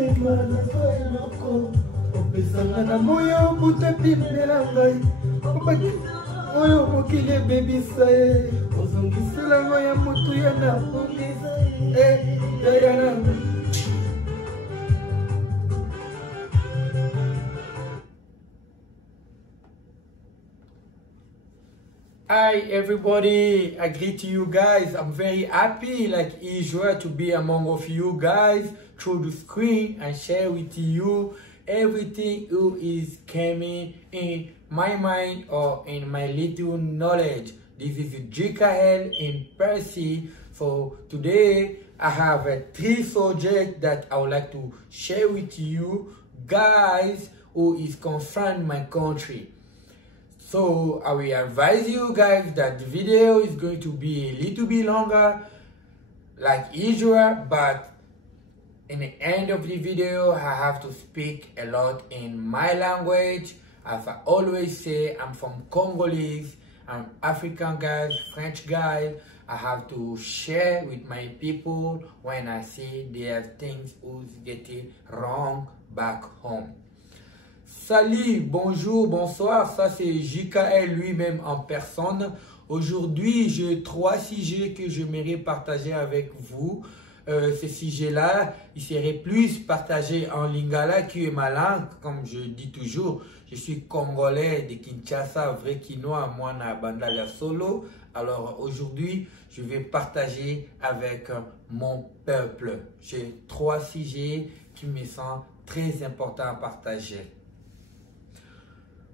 motema nazwa eloko opesanga na moyo buta pimela ngai obaki oyo mokili ebebisa ye ozongiselango ya motu ya na bongisa yayana. Hi everybody, I greet you guys. I'm very happy like usual to be among of you guys through the screen and share with you everything who is coming in my mind or in my little knowledge. This is JKL in Percy. So today I have 3 subjects that I would like to share with you guys who is concerned my country. So I will advise you guys that the video is going to be a little bit longer like usual, but in the end of the video I have to speak a lot in my language. As I always say, I'm from Congolese, I'm African guys, French guy. I have to share with my people when I see there are things who's getting wrong back home. Salut, bonjour, bonsoir, ça c'est JKL lui-même en personne. Aujourd'hui, j'ai 3 sujets que j'aimerais partager avec vous. Ces sujets-là, ils seraient plus partagés en lingala qui est ma langue, comme je dis toujours. Je suis congolais de Kinshasa, vrai quinois, moi na bandala solo. Alors aujourd'hui, je vais partager avec mon peuple. J'ai 3 sujets qui me semblent très importants à partager.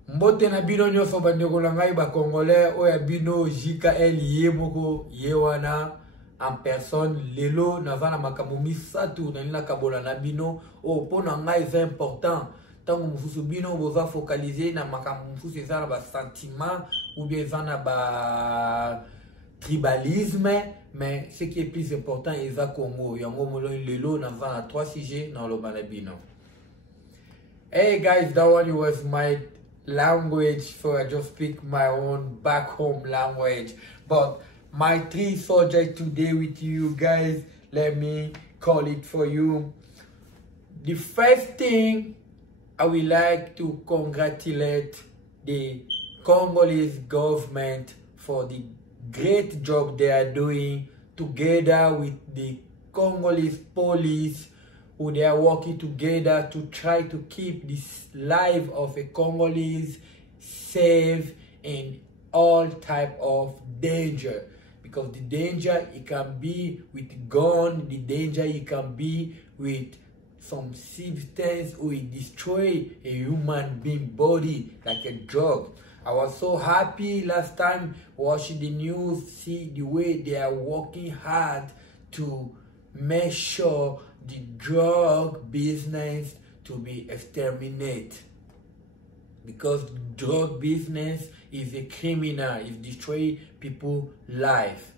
Mbote na bino nyoso bandeko na ngai ba congolais oya bino JKL ye moko ye wana en personne lelo naza na makambo misatu na nina kabola na bino o pona ngai c'est important tango mususu bino boza focaliser na makambo mususu eza na ba sentiment ou bien eza na ba tribalisme, mais ce qui est plus important eza Congo yango molo lelo naza na 3 sujets na loba na bino. Hey guys, that one was my language, so I just speak my own back home language. But my 3 subjects today with you guys, let me call it for you. The first thing, I would like to congratulate the Congolese government for the great job they are doing together with the Congolese police, who they are working together to try to keep this life of a Congolese safe in all type of danger. Because the danger, it can be with gun, the danger it can be with some substance or it destroy a human being body like a drug. I was so happy last time watching the news, see the way they are working hard to make sure the drug business to be exterminated, because drug business is a criminal, it destroys people's life.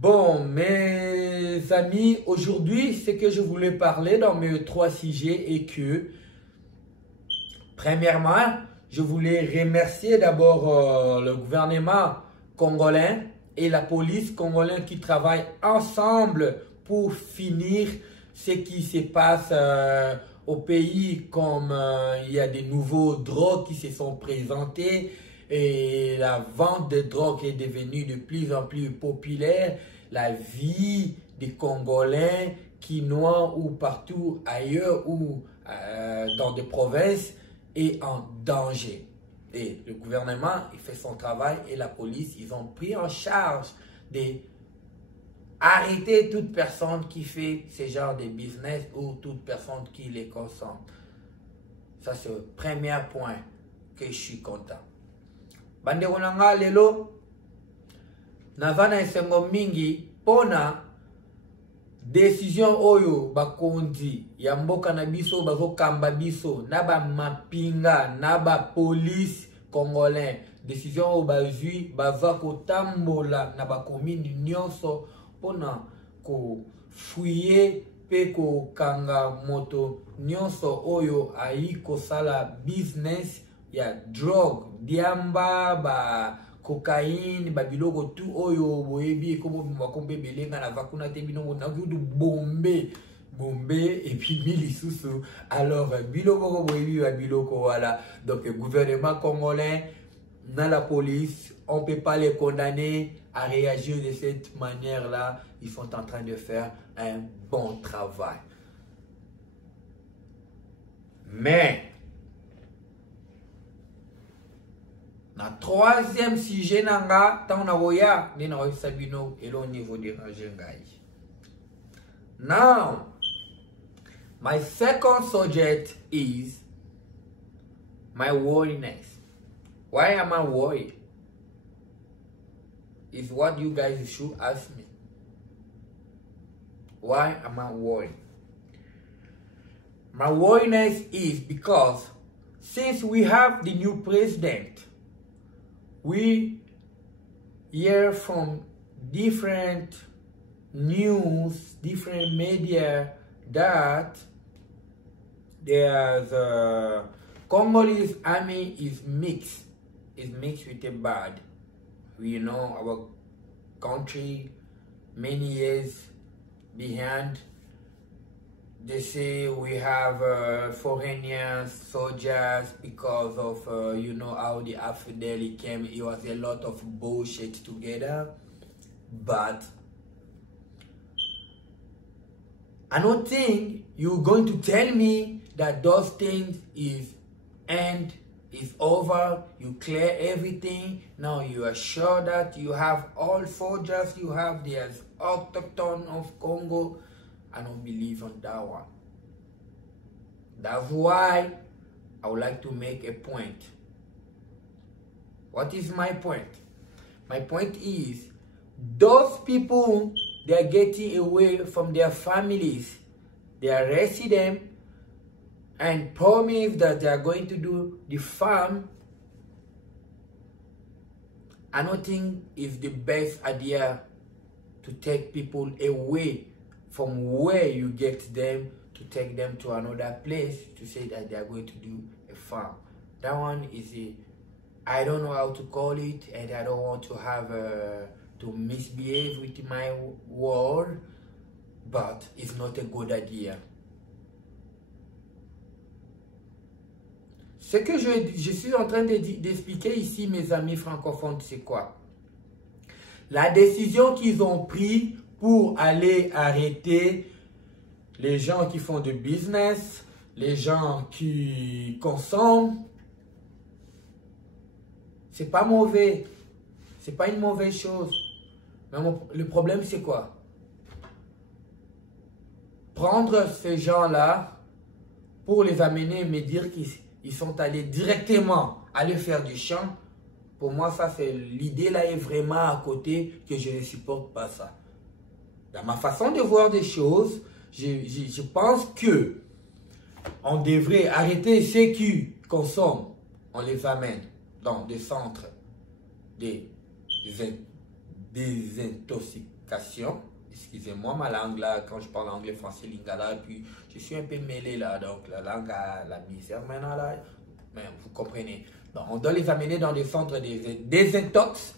Bon, mes amis, aujourd'hui, ce que je voulais parler dans mes 3 sujets est que, premièrement, je voulais remercier d'abord le gouvernement congolais et la police congolaise qui travaillent ensemble pour finir ce qui se passe au pays, comme il y a de nouveaux drogues qui se sont présentés et la vente de drogue est devenue de plus en plus populaire. La vie des Congolais, Quinois ou partout ailleurs ou dans des provinces est en danger. Et le gouvernement, il fait son travail et la police, ils ont pris en charge de arrêter toute personne qui fait ce genre de business ou toute personne qui les consomme. Ça, c'est le premier point que je suis content. Bandeko nanga lelo, nazana esengo mingi pona décision oyo bakonzi ya mboka na biso bazo kamba biso na ba mapinga na ba police congolais. Décision oyo bazui baza kotambola na ba commune nyonso pona ko fuye pe ko kanga moto nyonso oyo ayi kosala business ya drug, diamba, ba cocaïne, ba biloko tu oyo boyebi ekomo makombe belenga na vakuna te binongo na kudu bombe bombé et puis milisusu. Alors biloko biloko voilà. Donc le gouvernement congolais, dans la police, on peut pas les condamner à réagir de cette manière-là. Ils sont en train de faire un bon travail. Mais le troisième sujet nanga, tant na voya, ni na sabino et le niveau déranger ngai. Now, my second subject is my worriness. Why am I worried? Is what you guys should ask me. Why am I worried? My worriness is because since we have the new president, we hear from different news, different media that there's Congolese army is mixed with a bad. We know our country many years behind. They say we have foreign soldiers because of you know how the AFDL came. It was a lot of bullshit together, but I don't think you're going to tell me that those things is over, you clear everything. Now you are sure that you have all soldiers, you have the autochthone of Congo. I don't believe on that one. That's why I would like to make a point. What is my point? My point is, those people, they are getting away from their families. They arrested them and promise that they are going to do the farm. I don't think it's the best idea to take people away from where you get them, to take them to another place to say that they are going to do a farm. That one is I don't know how to call it, and I don't want to have to misbehave with my word, but it's not a good idea. Ce que je suis en train d'expliquer ici, mes amis francophones, c'est quoi? La décision qu'ils ont prise pour aller arrêter les gens qui font du business, les gens qui consomment, c'est pas mauvais. C'est pas une mauvaise chose. Mais le problème, c'est quoi? Prendre ces gens-là pour les amener et me dire qu'ils sont allés directement aller faire du champ. Pour moi, ça, c'est l'idée là est vraiment à côté, que je ne supporte pas ça. Dans ma façon de voir des choses, je pense que on devrait arrêter ceux qui consomment. On les amène dans des centres de désintoxication. Excusez-moi ma langue là, quand je parle anglais, français, lingala, puis je suis un peu mêlé là, donc la langue a la misère maintenant là, mais vous comprenez. Donc, on doit les amener dans des centres de désintox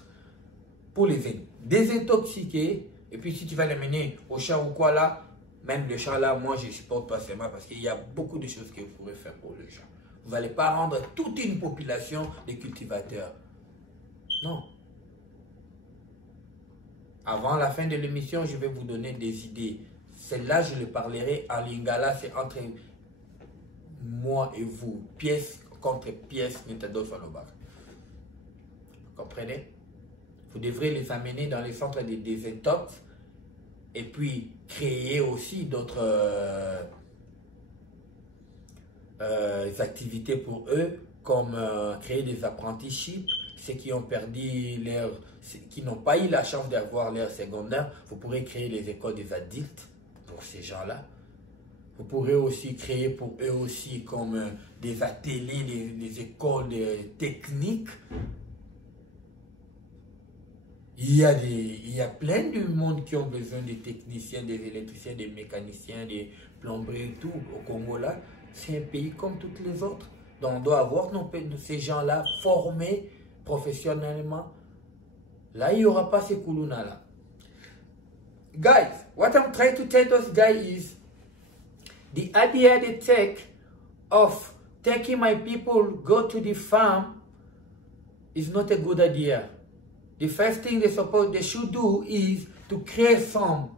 pour les désintoxiquer. Et puis si tu vas les mener au champ ou quoi là, même le champ là, moi je ne supporte pas seulement parce qu'il y a beaucoup de choses que vous pourrez faire pour le champ. Vous n'allez pas rendre toute une population de cultivateurs. Non. Avant la fin de l'émission, je vais vous donner des idées. Celle-là, je le parlerai en lingala, c'est entre moi et vous. Pièce contre pièce, méthode sur le bar. Vous comprenez? Vous devrez les amener dans les centres de désintox et puis créer aussi d'autres activités pour eux, comme créer des apprenticeships. Ceux qui ont perdu leur, qui n'ont pas eu la chance d'avoir leur secondaire, vous pourrez créer les écoles des adultes pour ces gens-là. Vous pourrez aussi créer pour eux aussi comme des ateliers, des écoles techniques. Il y a plein de monde qui ont besoin de techniciens, des électriciens, des mécaniciens, des plombiers et tout. Au Congo là, c'est un pays comme tous les autres. Donc on doit avoir ces gens-là formés professionnellement. Là, il n'y aura pas ces koulouna là. Guys, what I'm trying to tell us guys is, The idea they take of taking my people go to the farm is not a good idea. The first thing they should do is to create some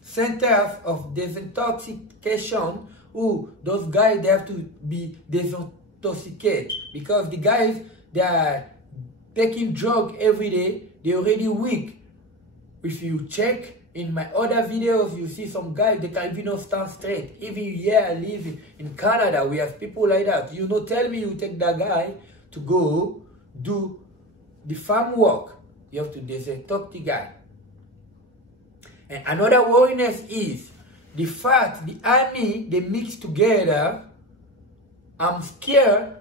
centers of desintoxication. Those guys, they have to be desintoxicated, because the guys, they are taking drugs every day. They're already weak. If you check in my other videos, you see some guys, they can't even stand straight. Even here, I live in Canada, we have people like that. You know, tell me you take that guy to go do the farm work. You have to detox the guy. And another worriness is the fact the army, they mix together. I'm scared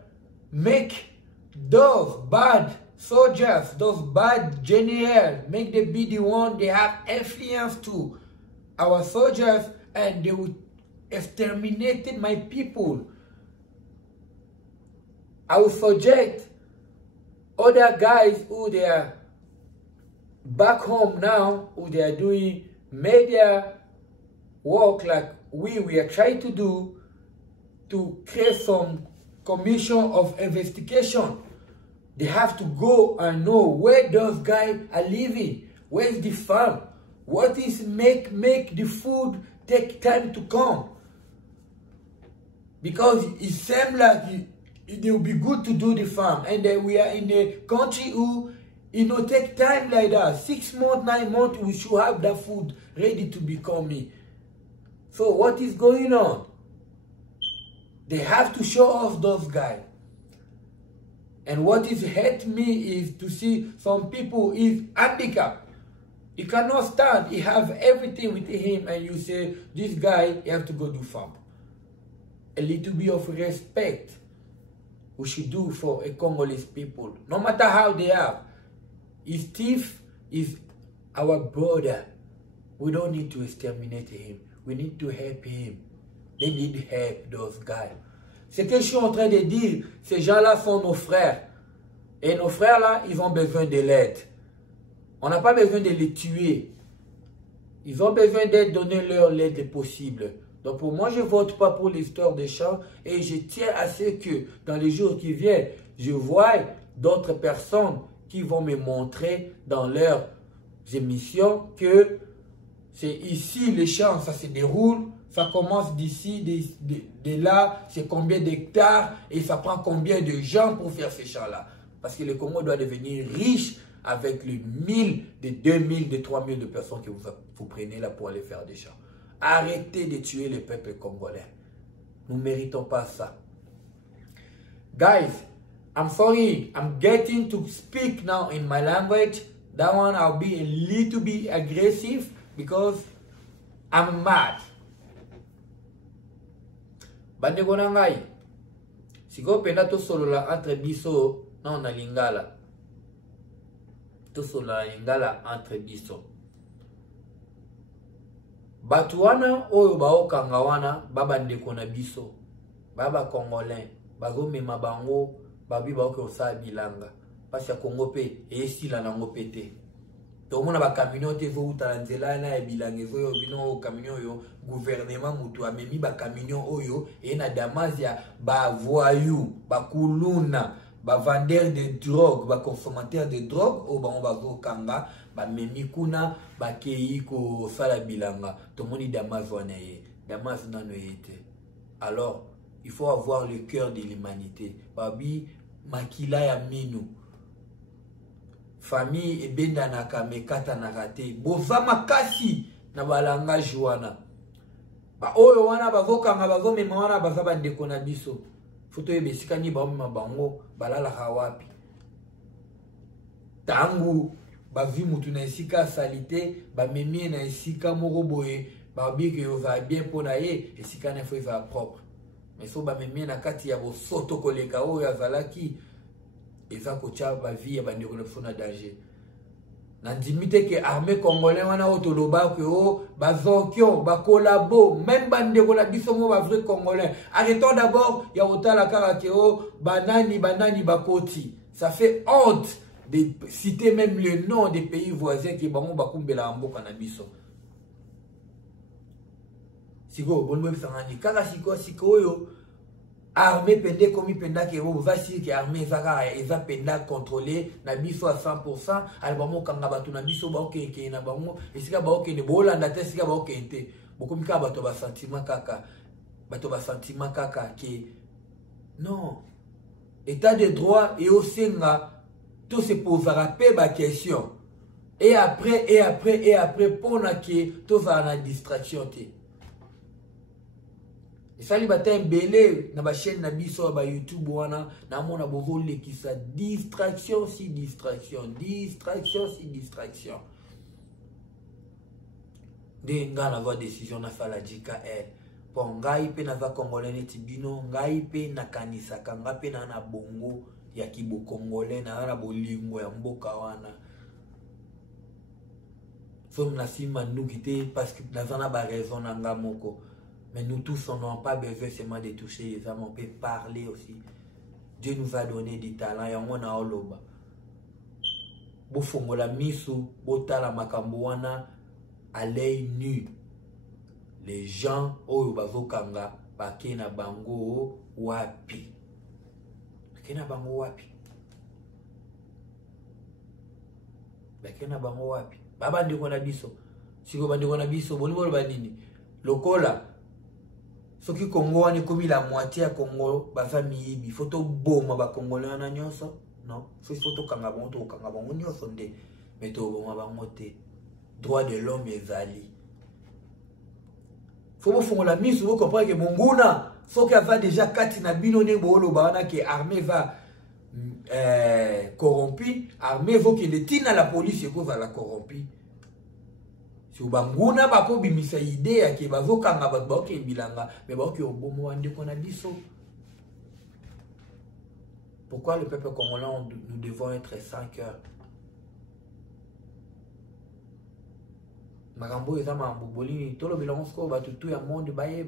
make those bad soldiers, those bad generals, make them be the one they have influence to our soldiers, and they will exterminate my people. I will suggest other guys who they are back home now, who they are doing media work like we are trying to do, to create some commission of investigation. They have to go and know where those guys are living, where's the farm, what is make the food take time to come. Because it seems like it will be good to do the farm, and then we are in a country who take time like that. 6 months, 9 months, we should have that food ready to be coming. So what is going on? They have to show us those guys. And what is hurt me is to see some people is handicapped. He cannot stand. He have everything with him, and you say, this guy, you have to go do farm. A little bit of respect we should do for a Congolese people. No matter how they are. His thief is our brother. We don't need to exterminate him. We need to help him. They need help, those guys. Ce que je suis en train de dire, ces gens-là sont nos frères. Et nos frères-là, ils ont besoin de l'aide. On n'a pas besoin de les tuer. Ils ont besoin d'aide, donner leur l'aide possible. Donc pour moi, je ne vote pas pour l'histoire des champs. Et je tiens à ce que, dans les jours qui viennent, je voie d'autres personnes qui vont me montrer dans leurs émissions que c'est ici les champs, ça se déroule. Ça commence d'ici, de là, c'est combien d'hectares et ça prend combien de gens pour faire ces champs-là. Parce que le Congo doit devenir riche avec les 1000, de 2000, de 3000 de personnes que vous prenez là pour aller faire des champs. Arrêtez de tuer le peuple congolais. Nous ne méritons pas ça. Guys, I'm sorry, I'm getting to speak now in my language. That one I'll be a little bit aggressive because I'm mad. Bandeko na ngai, siko penda to solola entre biso na lingala. To solola lingala entre biso. Batu wana oyo baokanga wana baba ndeko na biso. Baba congolais, bago mema bango, babi baoke osa bilanga. Pasi ya Congo pe esila nango pete. To mona ba camion te zo utala nzela na bilanga zo yo bino camion yo gouvernement mutu amemi ba camion oyo e na Damazia ba voyou, ba kuluna, ba vendeur de drogue, ba consommateur de drogue o bango bazo kanga ba memi kuna ba kei ko sala bilanga. To moni Damas wana ye. Damas nano yete. Alors, il faut avoir le cœur de l'humanité. Babi makila ya minu. Famille ebenda na kamekata na rate. Boza makasi na balangage wana. Ba oyo wana bazokanga bazomema wana bazaba ndeko na biso. Foto ebesika ni baomema bango balala hawapi. Tangu bavi mutu na esika salite bamemi na esika moko boye babi ke yoza bien pona ye esika na fo eza propre. Mais so bamemi na kati ya bosoto koleka oyo azalaki eza kocha ba vie ya bandeko na fona danger. Nandimite ke armée congolais wana otoloba ke o bazonkyo ba collabo même bandeko na biso mo ba vrai congolais. Arrêtons d'abord ya otala kaka ke o banani bakoti. Ça fait honte de citer même le nom des pays voisins qui bango bakumbela mboka na biso. siko bonbo bisangani kaka siko yo armée pende komi penda ke bo vasi ke armée eza penda contrôler na biso à 100% albamo kanga batu na biso ba ke na bango esika ba ne bolanda te esika ba te bokomi ka bato ba sentiment kaka ke non état de droit et au senga tout se posera pe ba question et après pour na ke tout va na distraction te. Et ça li bata mbele na ba chaîne na biso ba YouTube wana na mona bozo lekisa distraction si distraction de nga na va décision na fala JKL pour ngai pe na va congolais neti bino ngai pe na kanisa kanga pe na bongo ya kibo congolais na bolingo ya mboka wana so na sima nukite parce que na zana ba raison na nga moko. Mais nous tous, on n'a pas besoin seulement de toucher les âmes, on peut parler aussi. Dieu nous a donné du talent et on a oloba. Bo fongola miso, bo tala makamboana à l'œil nu. Les gens, oyo bazokanga, bakena bango wapi. Bakena bango wapi. Bakena bango wapi. Baba ndiko na biso. Siko bandiko na biso, boni bolo banini. Lokola soki Congo wana komi la moitié ya Congo baza miyibi photo boma ba congolais na nyonso non soki photo kanga bango nyonso nde mais to boma bango te droit de l'homme ezali faut fongola miso vous comprenez que monguna soki ava déjà kati na bino ne bolo bana ke armée va corrompu armée faut que le tina la police ko va la corrompu. Si vous banguna bako bimisa idée ya ke bazokanga bato baoke bilanga mais baoke obomo wande kona biso. Pourquoi le peuple congolais nous devons être sans cœur? Makambo eza mamboboli tolo bilongo sko bato tout ya monde baye.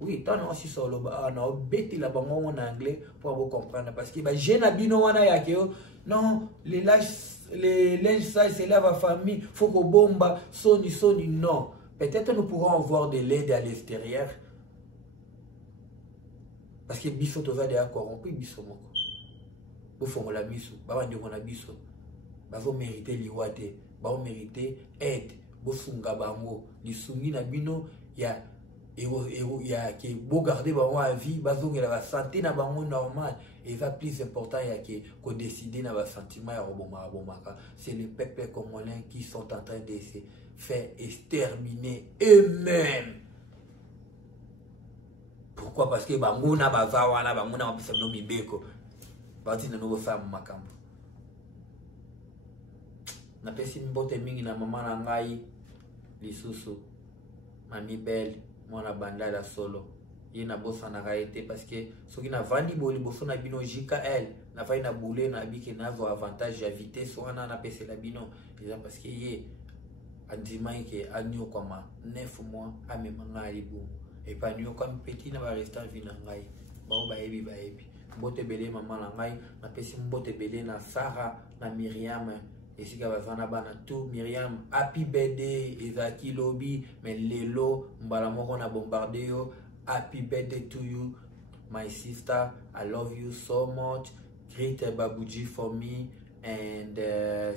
Oui, tant aussi solo na obeti la bango en anglais pour vous comprendre parce que ba jeune abino wana ya ke non les linges sales c'est là ma famille faut que bomba soni non peut-être nous pourrons avoir de l'aide à l'extérieur parce que biso toza de corrompu biso moko bo fongola biso ba ndeko na biso ba vo mériter liwate ba vo mériter aide bo funga bango lisungi na bino ya qui beau garder à vie bazongela la santé na bango normal et va plus important ya que décider na ba sentiment ya robomaka. C'est les peuples congolais qui sont en train de se faire exterminer eux-mêmes. Pourquoi? Parce que bango na baza wana bango na mapisa no mibeko bati na no femme makambo na pesi mbote mingi na mama na ngai lisusu mami belle mwana bandala solo yena bossa na raité parce que soki na vandi boli bosso na bino JKL na vai na boule na biki na vo avantage ya vitesse wana na pese la bino déjà parce que ye andima ke anyo koma 9 mois amemanga libu et pas nyo comme petit na ba resta vina ngai ba baebi mbote belé maman na ngai na pesi mbote belé na Sarah na Myriam. Et si Gavazana bana tout Myriam happy birthday ezaki lobi mais lelo mbala moko na bombardé yo happy birthday to you my sister, I love you so much. Greet Babuji for me and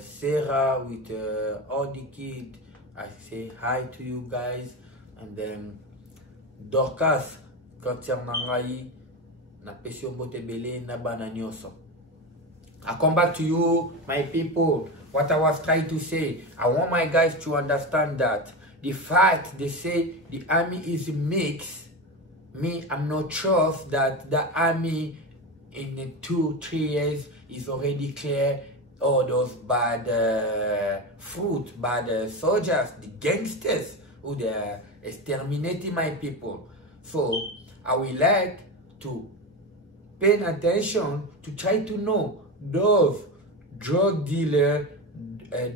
Sarah with all the kids. I say hi to you guys and then Dorcas concernant ngai na pesio mbote belé na bana nyoso. I come back to you, my people. What I was trying to say, I want my guys to understand that the fact they say the army is mixed, me, I'm not sure that the army in the 2-3 years is already clear all those bad fruit, bad soldiers, the gangsters who they are exterminating my people. So I would like to pay attention to try to know those drug dealers,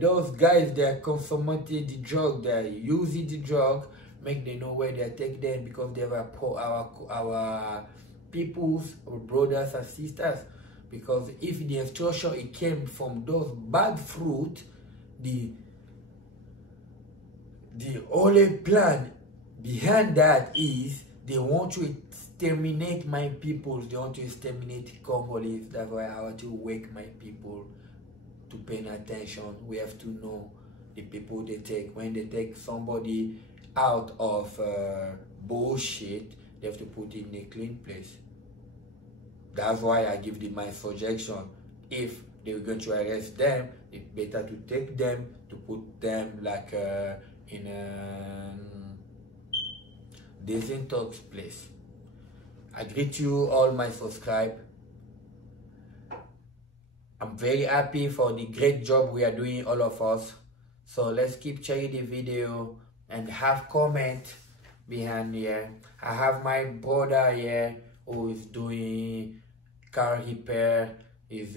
those guys that are consuming the drug, that are using the drug, make them know where they are taking them because they are our peoples, our brothers and sisters. Because if the extortion it came from those bad fruit, the only plan behind that is they want to exterminate my people. They want to exterminate Congolese. That's why I want to wake my people to pay attention. We have to know the people they take. When they take somebody out of bullshit, they have to put in a clean place. That's why I give them my suggestion. If they were going to arrest them, it's better to take them, to put them like in a disintox place. I greet you all my subscribe. I'm very happy for the great job we are doing, all of us. So let's keep checking the video and have comment behind here. I have my brother here who is doing car repair, is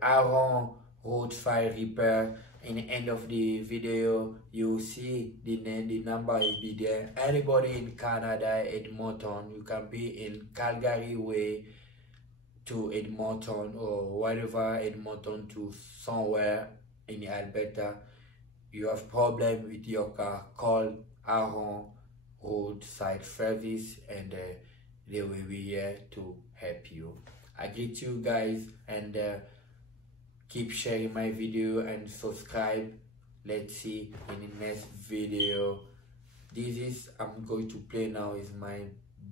Aaron road fire repair. In the end of the video, you see the number will be there. Anybody in Canada, Edmonton, you can be in Calgary way to Edmonton or whatever, Edmonton to somewhere in Alberta. You have problem with your car, call Aaron roadside service and they will be here to help you. I greet you guys and keep sharing my video and subscribe. Let's see in the next video. This is I'm going to play now is my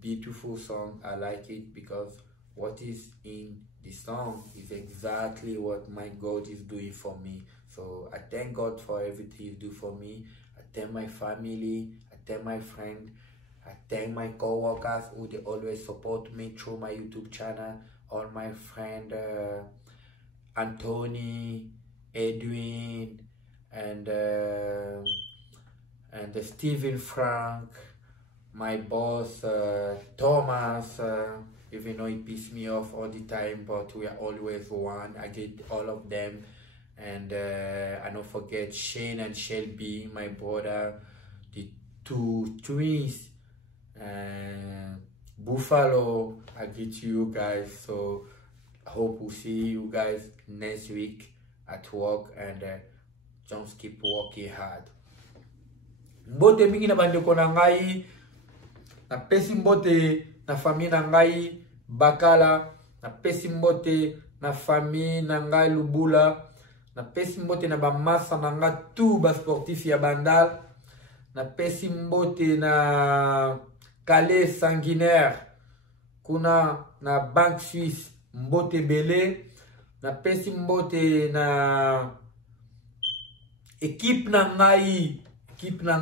beautiful song. I like it because what is in the song is exactly what my God is doing for me. So I thank God for everything He do for me. I thank my family, I thank my friend, I thank my co-workers who they always support me through my YouTube channel. All my friend Anthony, Edwin, and Stephen Frank, my boss Thomas, even though he pisses me off all the time, but we are always one. I get all of them, and I don't forget Shane and Shelby, my brother, the two twins, Buffalo. I greet you guys. So I hope we'll see you guys next week at work and just keep working hard. Mbote mingi na bandeko na ngai, na pesi mbote na famille na ngai Bakala, na pesi mbote na famille na ngai Lubula, na pesi mbote na bamasa na ngai tout ba sportif ya Bandal, na pesi mbote na Calais Sanguinaire, kuna na Banque Suisse mbote bele, na pesi mbote na équipe na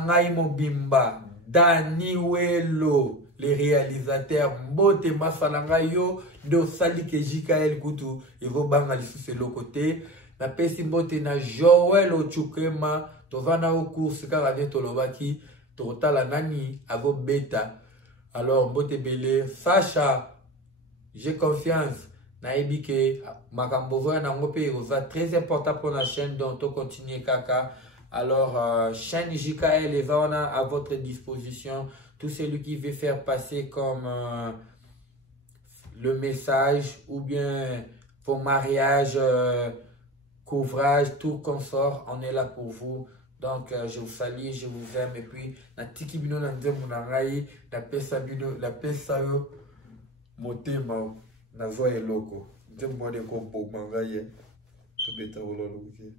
ngai mobimba Dani Welo, les réalisateurs mbote masala ngai yo do sali ke JKL kutu evo banga lisusu le côté, na pesi mbote na Joel Ochukema tovana au course kaka de tolobaki totala nani avo beta. Alors mbote bele Sacha, j'ai confiance na ebike makambo na ngope oza très important pour la chaîne, donc on continue kaka. Alors chaîne JKL est à votre disposition. Tout celui qui veut faire passer comme le message ou bien vos mariages, couvrage, tout consort, on est là pour vous. Donc je vous salue, je vous aime, et puis na tiki bino na nzembo na ngai, na pesa bino, la pesa yo motema na zo eloko. Nzembo de ko po mangaye. To beta wololo ki.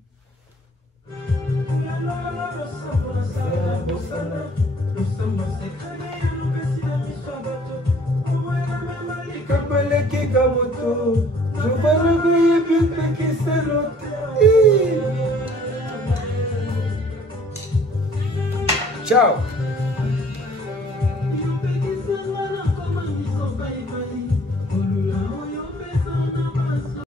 Ciao.